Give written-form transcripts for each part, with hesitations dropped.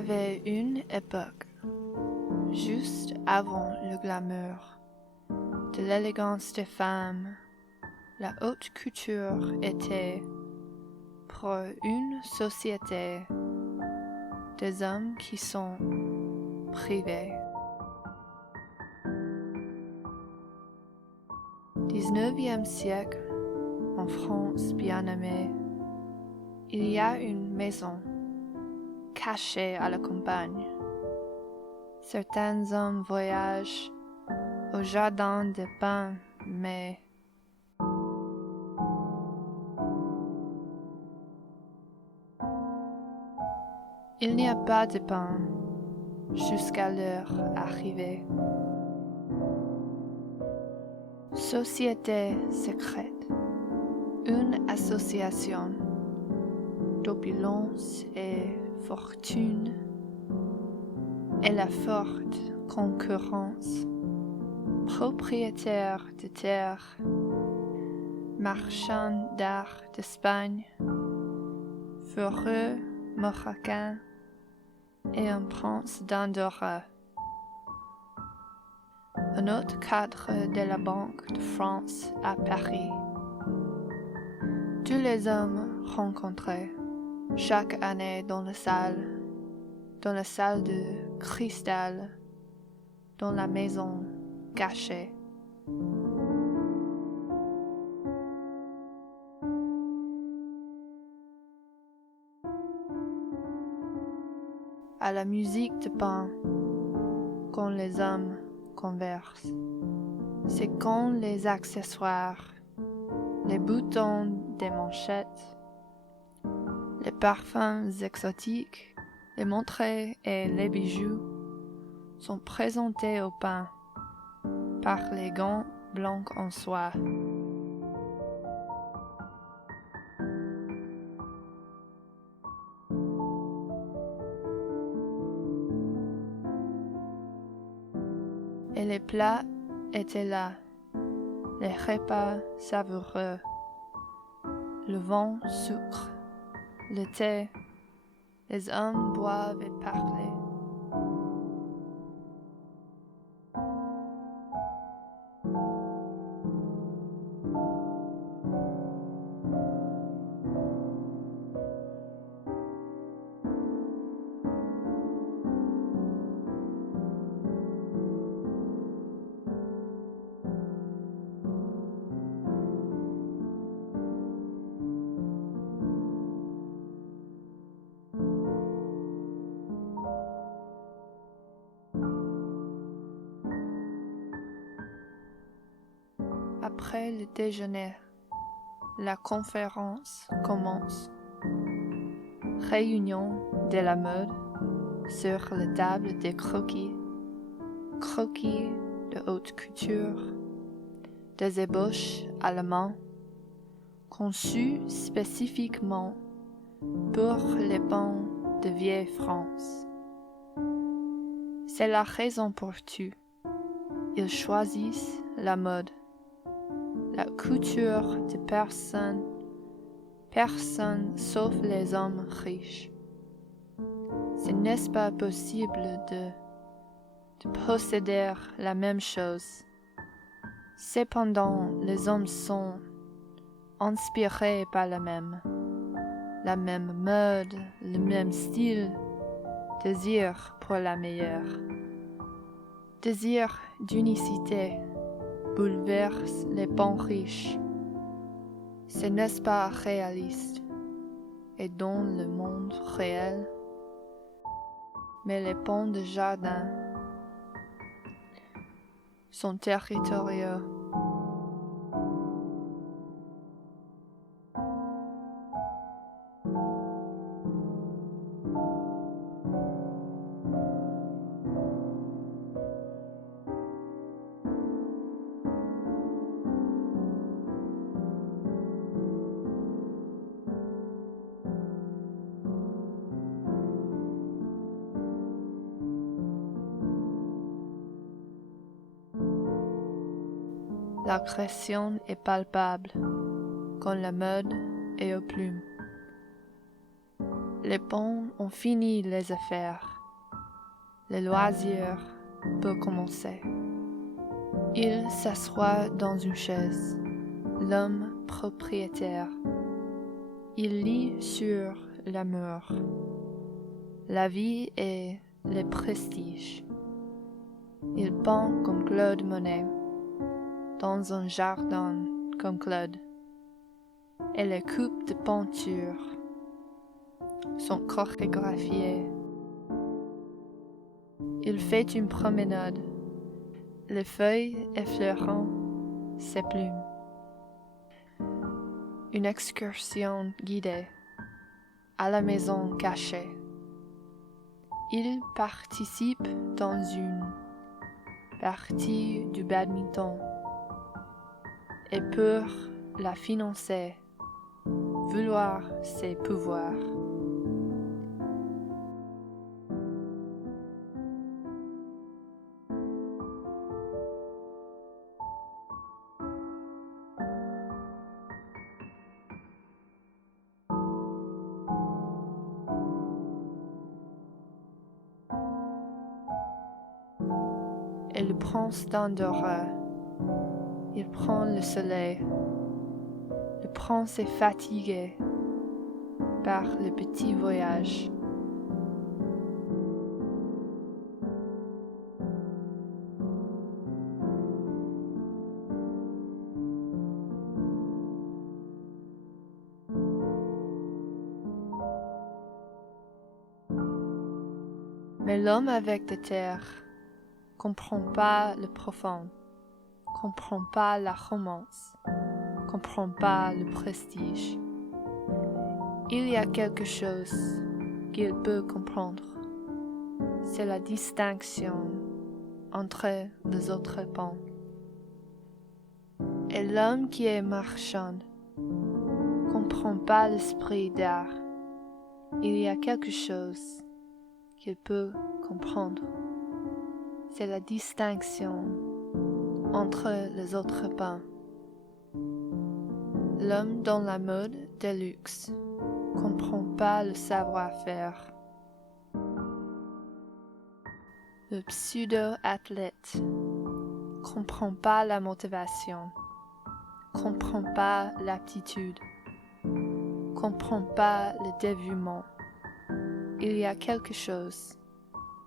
avait une époque, juste avant le glamour, de l'élégance des femmes, la haute couture était, pour une société, des hommes qui sont privés. 19e siècle, en France bien-aimée, il y a une maison cachée à la campagne. Certains hommes voyagent au jardin des pins, mais il n'y a pas de pain jusqu'à leur arrivée. Société secrète, une association d'opulence et fortune et la forte concurrence, propriétaires de terres, marchands d'art d'Espagne, fourreux marocains et un prince d'Andorre. Un autre cadre de la Banque de France à Paris. Tous les hommes rencontrés chaque année dans la salle de cristal, dans la maison cachée. À la musique de pain, quand les hommes conversent. C'est quand les accessoires, les boutons des manchettes, les parfums exotiques, les montres et les bijoux sont présentés au pain par les gants blancs en soie. Et les plats étaient là, les repas savoureux, le vin sucre, le thé, les hommes boivent et parlent. Après le déjeuner, la conférence commence. Réunion de la mode sur la table des croquis de haute couture, des ébauches à la main, conçues spécifiquement pour les pans de vieille France. C'est la raison pour tout. Ils choisissent la mode. La couture de personne sauf les hommes riches. Ce n'est pas possible de posséder la même chose. Cependant, les hommes sont inspirés par la même mode, le même style, désir pour la meilleure. Désir d'unicité bouleverse les pans riches. Ce n'est pas réaliste et dans le monde réel, mais les pans de jardin sont territoriaux. L'agression est palpable quand la mode est aux plumes. Les pans ont fini les affaires. le loisir peut commencer. Il s'assoit dans une chaise, l'homme propriétaire. Il lit sur l'amour, la vie et le prestige. Il peint comme Claude Monet, dans un jardin comme Claude, et les coupes de peinture sont chorégraphiées. Il fait une promenade, les feuilles effleurant ses plumes. Une excursion guidée à la maison cachée. Il participe dans une partie du badminton et pour la financer, vouloir ses pouvoirs. Et le prince d'Andorra, il prend le soleil. Le prince est fatigué par le petit voyage. Mais l'homme avec des terres comprend pas le profond, comprend pas la romance, comprend pas le prestige. Il y a quelque chose qu'il peut comprendre, c'est la distinction entre les autres pans. Et l'homme qui est marchand comprend pas l'esprit d'art. Il y a quelque chose qu'il peut comprendre, c'est la distinction entre les autres pans. L'homme dans la mode de luxe comprend pas le savoir-faire. Le pseudo-athlète comprend pas la motivation, comprend pas l'aptitude, comprend pas le dévouement. Il y a quelque chose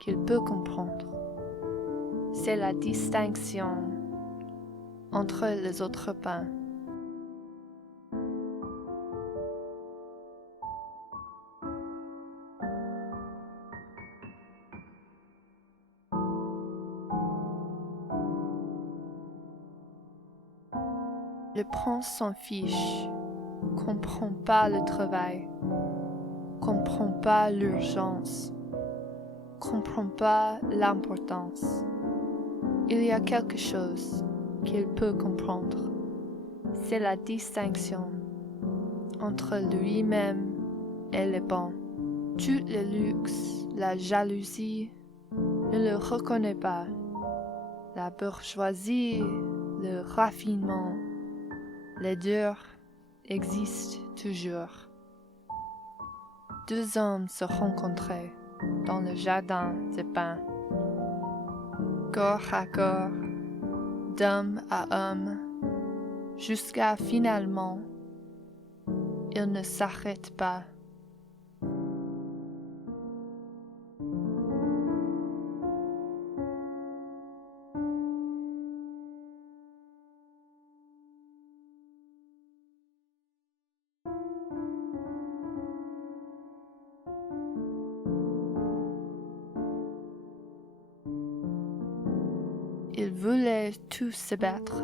qu'il peut comprendre. C'est la distinction entre les autres pans. Le prince s'en fiche, comprend pas le travail, comprend pas l'urgence, comprend pas l'importance. Il y a quelque chose qu'il peut comprendre. C'est la distinction entre lui-même et les bons. Tout le luxe, la jalousie ne le reconnaît pas. La bourgeoisie, le raffinement, les deux existent toujours. Deux hommes se rencontraient dans le jardin de pins. Corps à corps, d'homme à homme, jusqu'à finalement, ils ne s'arrêtent pas. Ils voulaient tous se battre,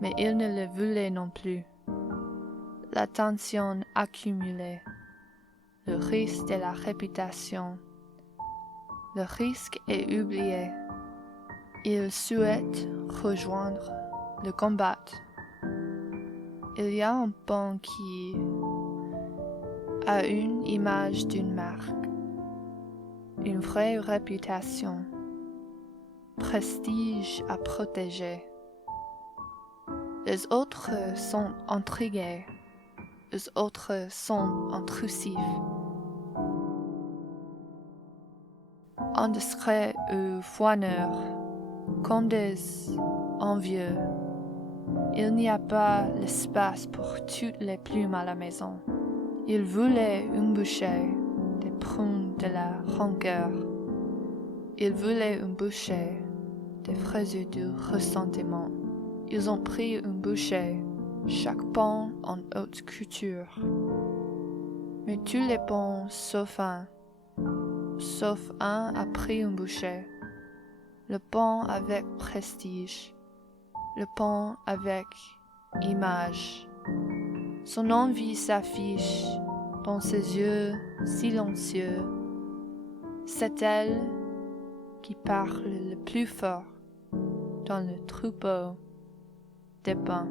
mais ils ne le voulaient non plus. La tension accumulée, le risque de la réputation, le risque est oublié. Ils souhaitent rejoindre le combat. Il y a un pont qui a une image d'une marque, une vraie réputation, prestige à protéger. Les autres sont intrigués, les autres sont intrusifs. indiscrets ou foineurs, comme des envieux. Il n'y a pas l'espace pour toutes les plumes à la maison. Ils voulaient une bouchée des prunes de la rancœur. Ils voulaient une bouchée des fraises du ressentiment. Ils ont pris une bouchée, chaque pan en haute couture. Mais tous les pans sauf un a pris une bouchée. Le pan avec prestige, le pan avec image. Son envie s'affiche dans ses yeux silencieux. C'est elle qui parle le plus fort dans le troupeau des pins.